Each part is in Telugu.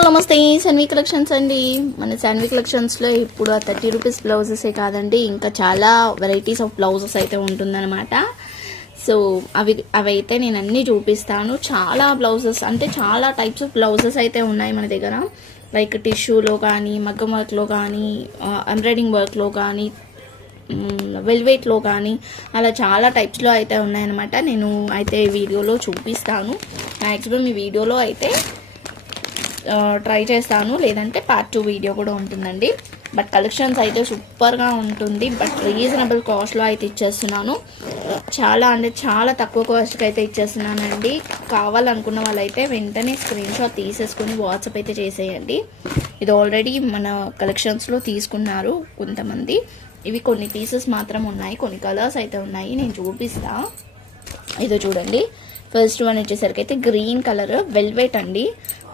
హలో నమస్తే, శాన్వి కలెక్షన్స్ అండి. మన శాన్వి కలెక్షన్స్లో ఇప్పుడు 30 రూపీస్ బ్లౌజెసే కాదండి, ఇంకా చాలా వెరైటీస్ ఆఫ్ బ్లౌజెస్ అయితే ఉంటుందన్నమాట. సో అవి అయితే నేను అన్నీ చూపిస్తాను. చాలా బ్లౌజెస్ అంటే చాలా టైప్స్ ఆఫ్ బ్లౌజెస్ అయితే ఉన్నాయి మన దగ్గర. లైక్ టిష్యూలో కానీ, మగ్గం వర్క్లో కానీ, ఎంబ్రాయిడింగ్ వర్క్లో కానీ, వెల్వెట్లో కానీ, అలా చాలా టైప్స్లో అయితే ఉన్నాయన్నమాట. నేను అయితే వీడియోలో చూపిస్తాను. మ్యాక్సిమం ఈ వీడియోలో అయితే ట్రై చేస్తాను, లేదంటే పార్ట్ 2 వీడియో కూడా ఉంటుందండి. బట్ కలెక్షన్స్ అయితే సూపర్గా ఉంటుంది. బట్ రీజనబుల్ కాస్ట్లో అయితే ఇచ్చేస్తున్నాను. చాలా అంటే చాలా తక్కువ కాస్ట్కి అయితే ఇచ్చేస్తున్నానండి. కావాలనుకున్న వాళ్ళైతే వెంటనే స్క్రీన్ షాట్ తీసేసుకొని వాట్సాప్ అయితే చేసేయండి. ఇది ఆల్రెడీ మన కలెక్షన్స్లో తీసుకున్నారు కొంతమంది. ఇవి కొన్ని పీసెస్ మాత్రం ఉన్నాయి, కొన్ని కలర్స్ అయితే ఉన్నాయి, నేను చూపిస్తా. ఇదో చూడండి. ఫస్ట్ వన్ వచ్చేసరికి అయితే గ్రీన్ కలర్ వెల్వెట్ అండి.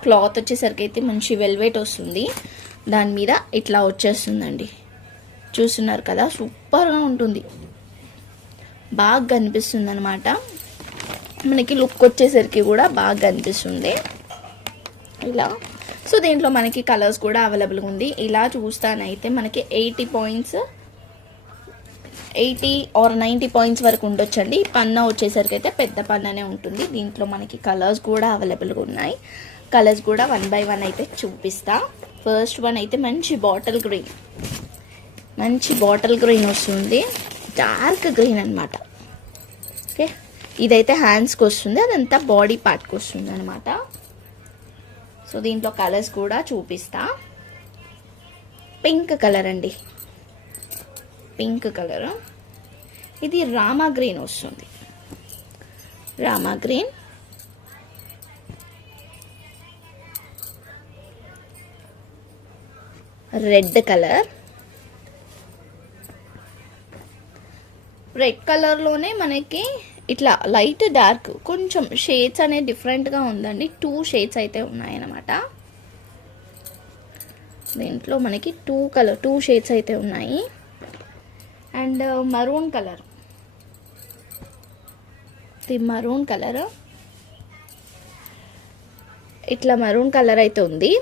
క్లాత్ వచ్చేసరికి అయితే మంచి వెల్వెట్ వస్తుంది. దాని మీద ఇట్లా వచ్చేస్తుందండి, చూస్తున్నారు కదా, సూపర్గా ఉంటుంది, బాగా కనిపిస్తుంది అనమాట. మనకి లుక్ వచ్చేసరికి కూడా బాగా కనిపిస్తుంది ఇలా. సో దీంట్లో మనకి కలర్స్ కూడా అవైలబుల్గా ఉంది. ఇలా చూస్తానైతే మనకి 80 పాయింట్స్ 80 or 90 పాయింట్స్ వరకు ఉండొచ్చండి. పన్నా వచ్చేసరికి అయితే పెద్ద పన్నానే ఉంటుంది. దీంట్లో మనకి కలర్స్ కూడా అవైలబుల్గా ఉన్నాయి. కలర్స్ కూడా 1 by 1 అయితే చూపిస్తా. ఫస్ట్ వన్ అయితే మంచి బాటిల్ గ్రీన్ వస్తుంది, డార్క్ గ్రీన్ అనమాట. ఓకే, ఇదైతే హ్యాండ్స్కి వస్తుంది, అదంతా బాడీ పార్ట్కి వస్తుంది అనమాట. సో దీంట్లో కలర్స్ కూడా చూపిస్తా. పింక్ కలర్ అండి, పింక్ కలర్. ఇది రామా గ్రీన్ వస్తుంది, Rama green. Red colour, red కలర్లోనే మనకి ఇట్లా లైట్ డార్క్ కొంచెం షేడ్స్ అనేది డిఫరెంట్గా ఉందండి. 2 షేడ్స్ అయితే ఉన్నాయన్నమాట. దీంట్లో మనకి 2 షేడ్స్ అయితే ఉన్నాయి. అండ్ మరూన్ కలర్, ఇది మరూన్ కలర్, ఇట్లా మరూన్ కలర్ అయితే ఉంది.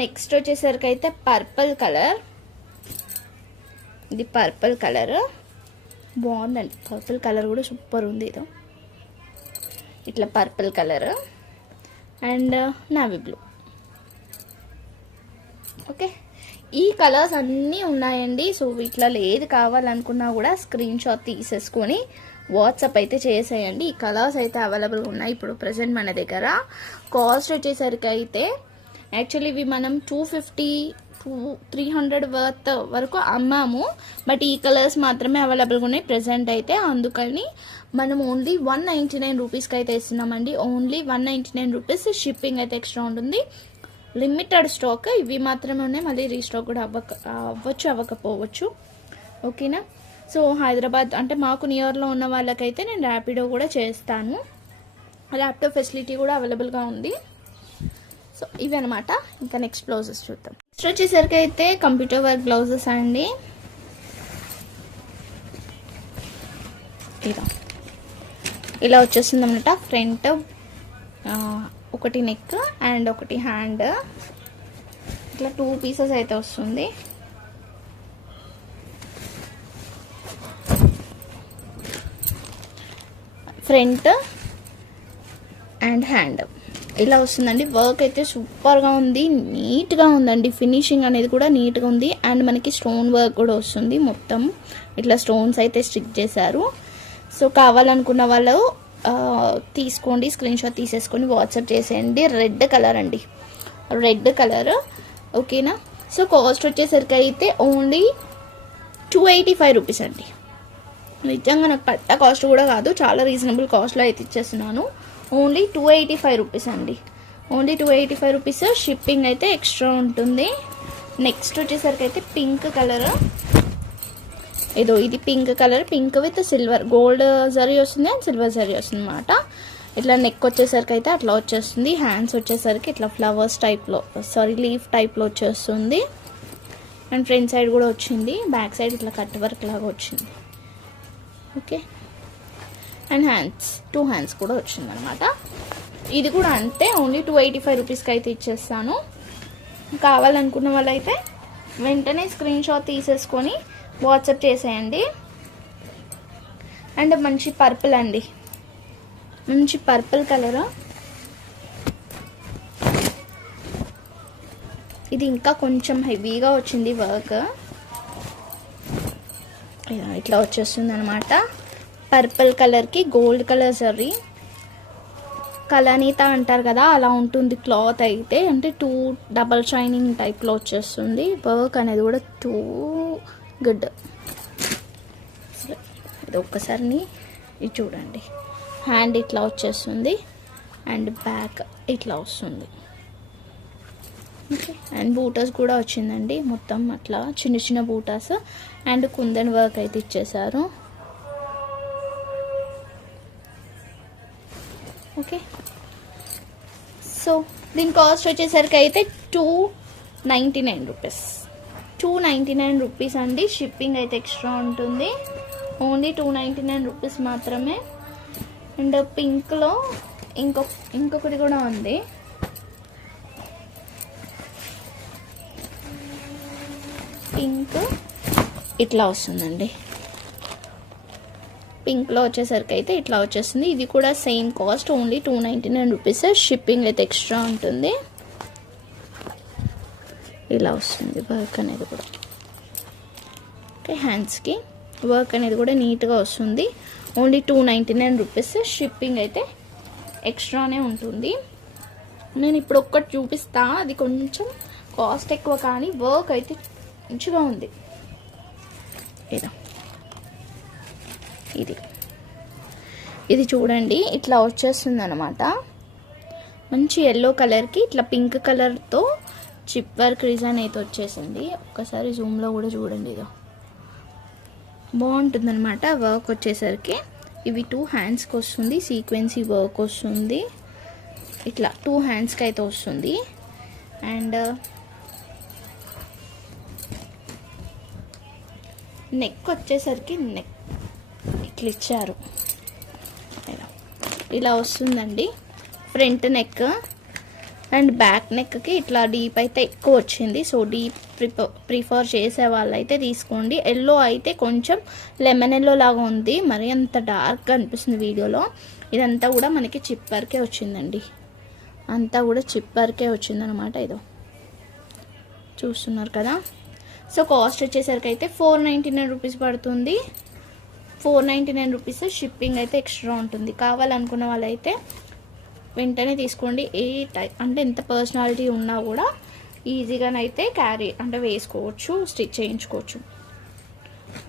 నెక్స్ట్ వచ్చేసరికి అయితే పర్పుల్ కలర్, ఇది పర్పుల్ కలర్ బాగుందండి. పర్పుల్ కలర్ కూడా సూపర్ ఉంది. ఇదో ఇట్లా purple colour and navy blue. Okay, ఈ కలర్స్ అన్నీ ఉన్నాయండి. సో వీటిలో ఏది కావాలనుకున్నా కూడా స్క్రీన్ షాట్ తీసేసుకొని వాట్సాప్ అయితే చేసేయండి. ఈ కలర్స్ అయితే అవైలబుల్గా ఉన్నాయి ఇప్పుడు ప్రజెంట్ మన దగ్గర. కాస్ట్ వచ్చేసరికి అయితే యాక్చువల్లీ ఇవి మనం 250 to 300 వర్త్ వరకు అమ్మాము. బట్ ఈ కలర్స్ మాత్రమే అవైలబుల్గా ఉన్నాయి ప్రజెంట్ అయితే. అందుకని మనం ఓన్లీ 199 రూపీస్కి అయితే ఇస్తున్నామండి. Only 199 rupees. షిప్పింగ్ అయితే ఎక్స్ట్రా ఉంటుంది. లిమిటెడ్ స్టాక్, ఇవి మాత్రమే ఉన్నాయి. మళ్ళీ రీస్టాక్ కూడా అవ్వకపోవచ్చు. ఓకేనా. సో హైదరాబాద్ అంటే మాకు నియర్లో ఉన్న వాళ్ళకైతే నేను ర్యాపిడో కూడా చేస్తాను. ర్యాపిడో ఫెసిలిటీ కూడా అవైలబుల్గా ఉంది. సో ఇవి అనమాట. ఇంకా నెక్స్ట్ బ్లౌజెస్ చూద్దాం. నెక్స్ట్ వచ్చేసరికి అయితే కంప్యూటర్ వర్క్ బ్లౌజెస్ అండి. ఇలా వచ్చేస్తుంది అనమాట. ఫ్రంట్ ఒకటి నెక్ అండ్ ఒకటి హ్యాండ్, ఇట్లా 2 పీసెస్ అయితే వస్తుంది. ఫ్రంట్ అండ్ హ్యాండ్ ఇలా వస్తుందండి. వర్క్ అయితే సూపర్గా ఉంది, నీట్గా ఉందండి. ఫినిషింగ్ అనేది కూడా నీట్గా ఉంది. అండ్ మనకి స్టోన్ వర్క్ కూడా వస్తుంది. మొత్తం ఇట్లా స్టోన్స్ అయితే స్టిక్ చేశారు. సో కావాలనుకున్న వాళ్ళు తీసుకోండి, స్క్రీన్ షాట్ తీసేసుకొని వాట్సాప్ చేసేయండి. రెడ్ కలర్ అండి, రెడ్ కలర్. ఓకేనా. సో కాస్ట్ వచ్చేసరికి అయితే ఓన్లీ 285 రూపీస్ అండి. నిజంగా నాకు పట్ట కాస్ట్ కూడా కాదు, చాలా రీజనబుల్ కాస్ట్లో అయితే ఇచ్చేస్తున్నాను. ఓన్లీ 285 రూపీస్ అండి, ఓన్లీ 285 రూపీస్. షిప్పింగ్ అయితే ఎక్స్ట్రా ఉంటుంది. నెక్స్ట్ వచ్చేసరికి అయితే పింక్ కలర్. ఇది pink colour, pink with silver, gold zari వస్తుంది అండ్ సిల్వర్ జరీ వస్తుంది అనమాట. ఇట్లా నెక్ వచ్చేసరికి అయితే అట్లా వచ్చేస్తుంది. హ్యాండ్స్ వచ్చేసరికి ఇట్లా ఫ్లవర్స్ టైప్లో, లీఫ్ టైప్లో వచ్చేస్తుంది. అండ్ ఫ్రంట్ సైడ్ కూడా వచ్చింది, బ్యాక్ సైడ్ ఇట్లా కట్ వర్క్ లాగా వచ్చింది. ఓకే, అండ్ హ్యాండ్స్ 2 హ్యాండ్స్ కూడా వచ్చిందనమాట. ఇది కూడా అంతే, ఓన్లీ 285 రూపీస్కి అయితే ఇచ్చేస్తాను. కావాలనుకున్న వాళ్ళైతే వెంటనే స్క్రీన్ షాట్ తీసేసుకొని వాట్సాప్ చేసేయండి. అండ్ మంచి పర్పుల్ అండి, మంచి పర్పుల్ కలర్. ఇది ఇంకా కొంచెం హెవీగా వచ్చింది వర్క్, ఇట్లా వచ్చేస్తుంది అనమాట. పర్పుల్ కలర్కి గోల్డ్ కలర్ జరీ, కలానీత అంటారు కదా అలా ఉంటుంది క్లాత్ అయితే. అంటే 2 డబల్ షైనింగ్ టైప్లో వచ్చేస్తుంది. వర్క్ అనేది కూడా టూ గుడ్. ఇది ఒక్కసారి ఇది చూడండి, హ్యాండ్ ఇట్లా వచ్చేస్తుంది అండ్ బ్యాక్ ఇట్లా వస్తుంది. ఓకే, అండ్ బూటాస్ కూడా వచ్చిందండి, మొత్తం అట్లా చిన్న చిన్న బూటాస్ అండ్ కుందన్ వర్క్ అయితే ఇచ్చేసారు. ఓకే, సో దీని కాస్ట్ వచ్చేసరికి అయితే 299 రూపీస్. 299 రూపీస్ అండి. షిప్పింగ్ అయితే ఎక్స్ట్రా ఉంటుంది, ఓన్లీ 299 రూపీస్ మాత్రమే. అండ్ పింక్లో ఇంకొకటి కూడా ఉంది. పింక్ ఇట్లా వస్తుందండి, పింక్లో వచ్చేసరికి అయితే ఇట్లా వచ్చేస్తుంది. ఇది కూడా same cost, only 299 rupees. Shipping అయితే ఎక్స్ట్రా ఉంటుంది. ఇలా వస్తుంది వర్క్ అనేది కూడా. ఓకే, హ్యాండ్స్కి వర్క్ అనేది కూడా నీట్గా వస్తుంది. Only 299 rupees. షిప్పింగ్ అయితే ఎక్స్ట్రానే ఉంటుంది. నేను ఇప్పుడు ఒక్కటి చూపిస్తా, అది కొంచెం కాస్ట్ ఎక్కువ కానీ వర్క్ అయితే మంచిగా ఉంది. ఇది చూడండి, ఇట్లా వచ్చేస్తుంది అనమాట. మంచి ఎల్లో కలర్కి ఇట్లా పింక్ కలర్తో చిప్ వర్క్ డిజైన్ అయితే వచ్చేసింది. ఒక్కసారి జూమ్లో కూడా చూడండి, ఇదో బాగుంటుంది అనమాట వర్క్ వచ్చేసరికి. ఇవి 2 హ్యాండ్స్కి వస్తుంది, సీక్వెన్సీ వర్క్ వస్తుంది. ఇట్లా 2 హ్యాండ్స్కి అయితే వస్తుంది. అండ్ నెక్ వచ్చేసరికి నెక్ ఇట్లా ఇచ్చారు, ఇలా వస్తుందండి ఫ్రంట్ నెక్. అండ్ బ్యాక్ నెక్కి ఇట్లా డీప్ అయితే ఎక్కువ వచ్చింది. సో డీప్ ప్రిఫర్ చేసే వాళ్ళైతే తీసుకోండి. ఎల్లో అయితే కొంచెం లెమన్ ఎల్లో లాగా ఉంది, మరి అంత డార్క్గా అనిపిస్తుంది వీడియోలో. ఇదంతా కూడా మనకి చిప్ వర్కే వచ్చిందండి, అంతా కూడా చిప్ వర్కే వచ్చిందనమాట. ఇదో చూస్తున్నారు కదా. సో కాస్ట్ వచ్చేసరికి అయితే 499 రూపీస్ పడుతుంది. 499 రూపీస్. షిప్పింగ్ అయితే ఎక్స్ట్రా ఉంటుంది. కావాలనుకున్న వాళ్ళైతే వెంటనే తీసుకోండి. ఏ టైప్ అంటే ఎంత పర్సనాలిటీ ఉన్నా కూడా ఈజీగానైతే క్యారీ అంటే వేసుకోవచ్చు, స్టిచ్ చేయించుకోవచ్చు.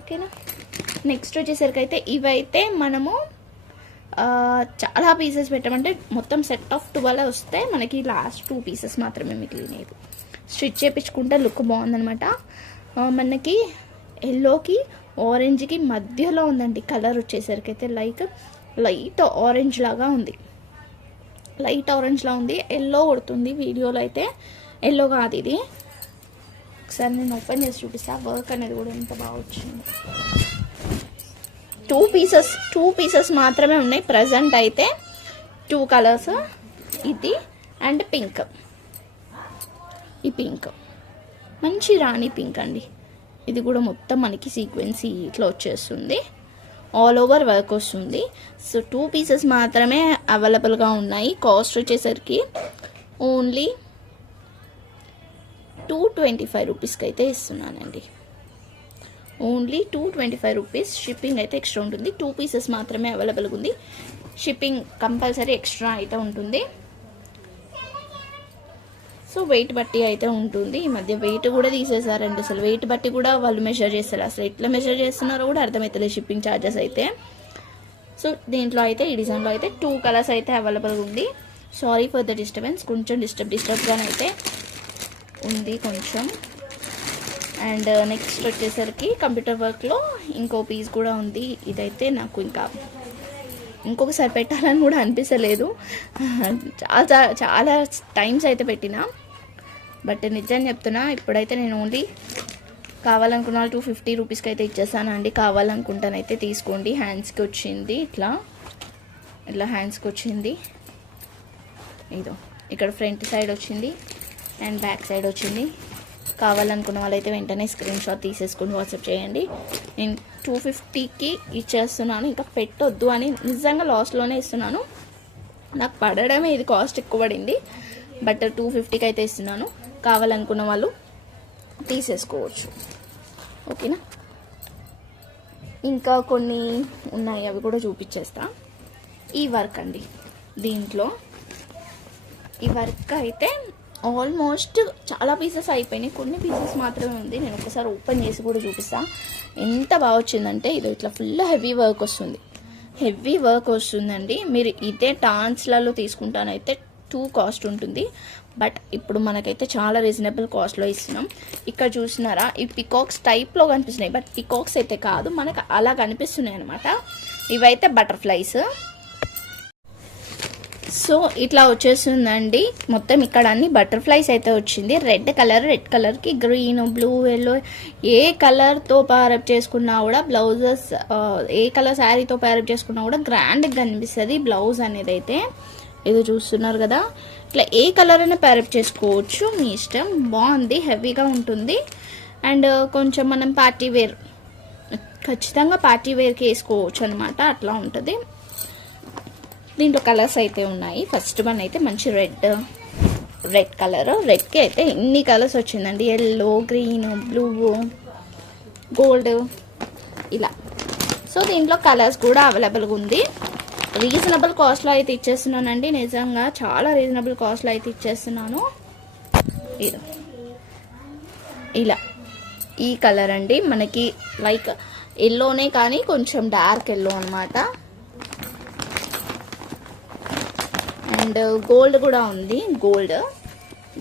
ఓకేనా. నెక్స్ట్ వచ్చేసరికి అయితే ఇవైతే మనము చాలా పీసెస్ పెట్టామంటే మొత్తం సెట్ ఆఫ్ 12 వస్తే మనకి లాస్ట్ 2 పీసెస్ మాత్రమే మిగిలినవి. స్టిచ్ చేయించుకుంటే లుక్ బాగుందనమాట. మనకి ఎల్లోకి ఆరెంజ్కి మధ్యలో ఉందండి కలర్ వచ్చేసరికి అయితే. లైట్ ఆరెంజ్ లాగా ఉంది, లైట్ ఆరెంజ్లా ఉంది. ఎల్లో కొడుతుంది వీడియోలో అయితే, ఎల్లో కాదు ఇది. ఒకసారి నేను ఓపెన్ చేసి చూపిస్తా. వర్క్ అనేది కూడా ఎంత బాగా వచ్చింది. 2 పీసెస్ మాత్రమే ఉన్నాయి ప్రజెంట్ అయితే. 2 కలర్స్, ఇది అండ్ పింక్. ఈ పింక్ మంచి రాణి పింక్ అండి. ఇది కూడా మొత్తం మనకి సీక్వెన్సీ ఇట్లా వచ్చేస్తుంది, ఆల్ ఓవర్ వర్క్ వస్తుంది. సో 2 పీసెస్ మాత్రమే అవైలబుల్గా ఉన్నాయి. కాస్ట్ వచ్చేసరికి ఓన్లీ 225 రూపీస్కి అయితే ఇస్తున్నానండి. Only 225 rupees. షిప్పింగ్ అయితే ఎక్స్ట్రా ఉంటుంది. 2 పీసెస్ మాత్రమే అవైలబుల్గా ఉంది. షిప్పింగ్ కంపల్సరీ ఎక్స్ట్రా అయితే ఉంటుంది. సో వెయిట్ బట్టి అయితే ఉంటుంది. ఈ మధ్య వెయిట్ కూడా తీసేసారండి, అసలు వెయిట్ బట్టి కూడా వాళ్ళు మెజర్ చేస్తారు. అసలు ఎట్లా మెజర్ చేస్తున్నారో కూడా అర్థమవుతలేదు షిప్పింగ్ ఛార్జెస్ అయితే. సో దీంట్లో అయితే ఈ డిజైన్లో అయితే 2 కలర్స్ అయితే అవైలబుల్గా ఉంది. సారీ ఫర్ ద డిస్టర్బెన్స్, కొంచెం డిస్టర్బ్గానైతే ఉంది కొంచెం. అండ్ నెక్స్ట్ వచ్చేసరికి కంప్యూటర్ వర్క్లో ఇంకో పీస్ కూడా ఉంది. ఇదైతే నాకు ఇంకొకసారి పెట్టాలని కూడా అనిపించలేదు, చాలా టైమ్స్ అయితే పెట్టినా. బట్ నిజం చెప్తున్నా, ఇప్పుడైతే నేను ఓన్లీ కావాలనుకున్న 250 రూపీస్కి అయితే ఇచ్చేసానండి. కావాలనుకుంటానైతే తీసుకోండి. హ్యాండ్స్కి వచ్చింది, ఇట్లా హ్యాండ్స్కి వచ్చింది. ఇదో ఇక్కడ ఫ్రంట్ సైడ్ వచ్చింది అండ్ బ్యాక్ సైడ్ వచ్చింది. కావాలనుకున్న వాళ్ళైతే వెంటనే స్క్రీన్ షాట్ తీసేసుకుని వాట్సాప్ చేయండి. నేను 250కి ఇచ్చేస్తున్నాను, ఇంకా పెట్టొద్దు అని నిజంగా లాస్ట్లోనే ఇస్తున్నాను. నాకు పడడమే ఇది కాస్ట్ ఎక్కువ పడింది, బట్ 250కి అయితే ఇస్తున్నాను. కావాలనుకున్న వాళ్ళు తీసేసుకోవచ్చు. ఓకేనా. ఇంకా కొన్ని ఉన్నాయి, అవి కూడా చూపించేస్తా. ఈ వర్క్ అండి, దీంట్లో ఈ వర్క్ అయితే ఆల్మోస్ట్ చాలా పీసెస్ అయిపోయినాయి, కొన్ని పీసెస్ మాత్రమే ఉంది. నేను ఒకసారి ఓపెన్ చేసి కూడా చూపిస్తా. ఎంత బాగా వచ్చిందంటే ఇది ఇట్లా ఫుల్ హెవీ వర్క్ వస్తుంది, హెవీ వర్క్ వస్తుందండి. మీరు ఇదే టాన్స్లలో తీసుకుంటానైతే 2 కాస్ట్ ఉంటుంది, బట్ ఇప్పుడు మనకైతే చాలా రీజనబుల్ కాస్ట్లో ఇస్తున్నాం. ఇక్కడ చూసినారా, ఈ పికాక్స్ టైప్లో కనిపిస్తున్నాయి, బట్ పికాక్స్ అయితే కాదు, మనకు అలా కనిపిస్తున్నాయి అనమాట. ఇవైతే బటర్ఫ్లైస్. సో ఇట్లా వచ్చేస్తుందండి మొత్తం. ఇక్కడ అన్ని బటర్ఫ్లైస్ అయితే వచ్చింది. రెడ్ కలర్కి గ్రీన్, బ్లూ, ఎల్లో ఏ కలర్తో పేరప్ చేసుకున్నా కూడా బ్లౌజెస్, ఏ కలర్ శారీతో పేరప్ చేసుకున్నా కూడా గ్రాండ్గా కనిపిస్తుంది బ్లౌజ్ అనేది. అయితే ఏదో చూస్తున్నారు కదా, ఇట్లా ఏ కలర్ అయినా పేరప్ చేసుకోవచ్చు, మీ ఇష్టం. బాగుంది, హెవీగా ఉంటుంది. అండ్ కొంచెం మనం పార్టీ వేర్, ఖచ్చితంగా పార్టీ వేర్కి వేసుకోవచ్చు అనమాట, అట్లా ఉంటుంది. దీంట్లో కలర్స్ అయితే ఉన్నాయి. ఫస్ట్ వన్ అయితే మంచి రెడ్ కలర్. రెడ్కి అయితే ఇన్ని కలర్స్ వచ్చిందండి, ఎల్లో, గ్రీన్, బ్లూ, గోల్డ్ ఇలా. సో దీంట్లో కలర్స్ కూడా అవైలబుల్గా ఉంది. రీజనబుల్ కాస్ట్లో అయితే ఇచ్చేస్తున్నానండి, నిజంగా చాలా రీజనబుల్ కాస్ట్లో అయితే ఇచ్చేస్తున్నాను. ఇది ఇలా ఈ కలర్ అండి, మనకి లైక్ ఎల్లోనే కానీ కొంచెం డార్క్ ఎల్లో అనమాట. అండ్ గోల్డ్ కూడా ఉంది,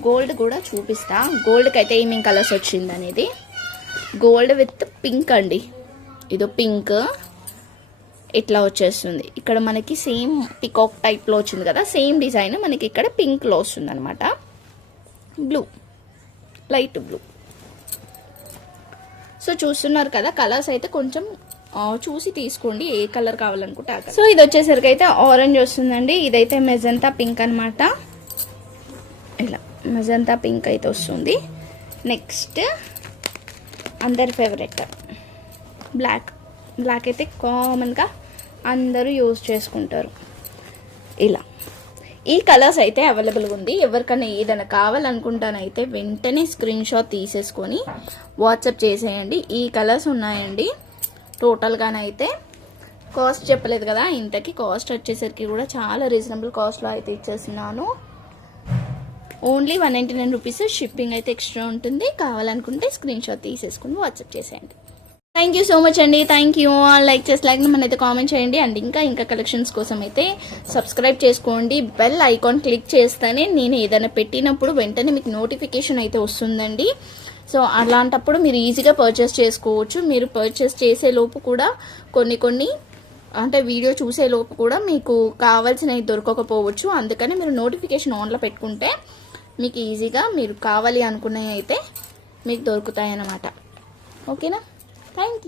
గోల్డ్ కూడా చూపిస్తా. గోల్డ్కి అయితే ఏమేం కలర్స్ వచ్చింది అనేది. గోల్డ్ విత్ పింక్ అండి, ఇదో పింక్ ఇట్లా వచ్చేస్తుంది. ఇక్కడ మనకి సేమ్ పికాక్ టైప్లో వచ్చింది కదా, సేమ్ డిజైన్ మనకి ఇక్కడ పింక్లో వస్తుంది అనమాట. Blue, light blue. సో చూస్తున్నారు కదా, కలర్స్ అయితే కొంచెం చూసి తీసుకోండి, ఏ కలర్ కావాలనుకుంటే ఆ కలర్. సో ఇది వచ్చేసరికి అయితే ఆరెంజ్ వస్తుందండి. ఇదైతే మెజంతా పింక్ అనమాట, ఇలా మెజంతా పింక్ అయితే వస్తుంది. నెక్స్ట్ అందరి ఫేవరెట్ బ్లాక్ అయితే కామన్గా అందరూ యూజ్ చేసుకుంటారు. ఇలా ఈ కలర్స్ అయితే అవైలబుల్గా ఉంది. ఎవరికైనా ఏదైనా కావాలనుకుంటానైతే వెంటనే స్క్రీన్ షాట్ తీసేసుకొని వాట్సాప్ చేసేయండి. ఈ కలర్స్ ఉన్నాయండి. టోటల్గానైతే కాస్ట్ చెప్పలేదు కదా, ఇంతకి కాస్ట్ వచ్చేసరికి కూడా చాలా రీజనబుల్ కాస్ట్లో అయితే ఇచ్చేస్తున్నాను. Only 199 rupees. షిప్పింగ్ అయితే ఎక్స్ట్రా ఉంటుంది. కావాలనుకుంటే స్క్రీన్ షాట్ తీసేసుకుని వాట్సాప్ చేసేయండి. థ్యాంక్ యూ సో మచ్ అండి. Thank you. లైక్ మన అయితే కామెంట్ చేయండి. అండ్ ఇంకా కలెక్షన్స్ కోసం అయితే సబ్స్క్రైబ్ చేసుకోండి. బెల్ ఐకాన్ క్లిక్ చేస్తేనే నేను ఏదైనా పెట్టినప్పుడు వెంటనే మీకు నోటిఫికేషన్ అయితే వస్తుందండి. సో అలాంటప్పుడు మీరు ఈజీగా పర్చేస్ చేసుకోవచ్చు. మీరు పర్చేస్ చేసేలోపు కూడా కొన్ని అంటే వీడియో చూసేలోపు కూడా మీకు కావాల్సినవి దొరకకపోవచ్చు. అందుకని మీరు నోటిఫికేషన్ ఆన్లో పెట్టుకుంటే మీకు ఈజీగా మీరు కావాలి అనుకున్నవి అయితే మీకు దొరుకుతాయి అన్నమాట. ఓకేనా. Thank you.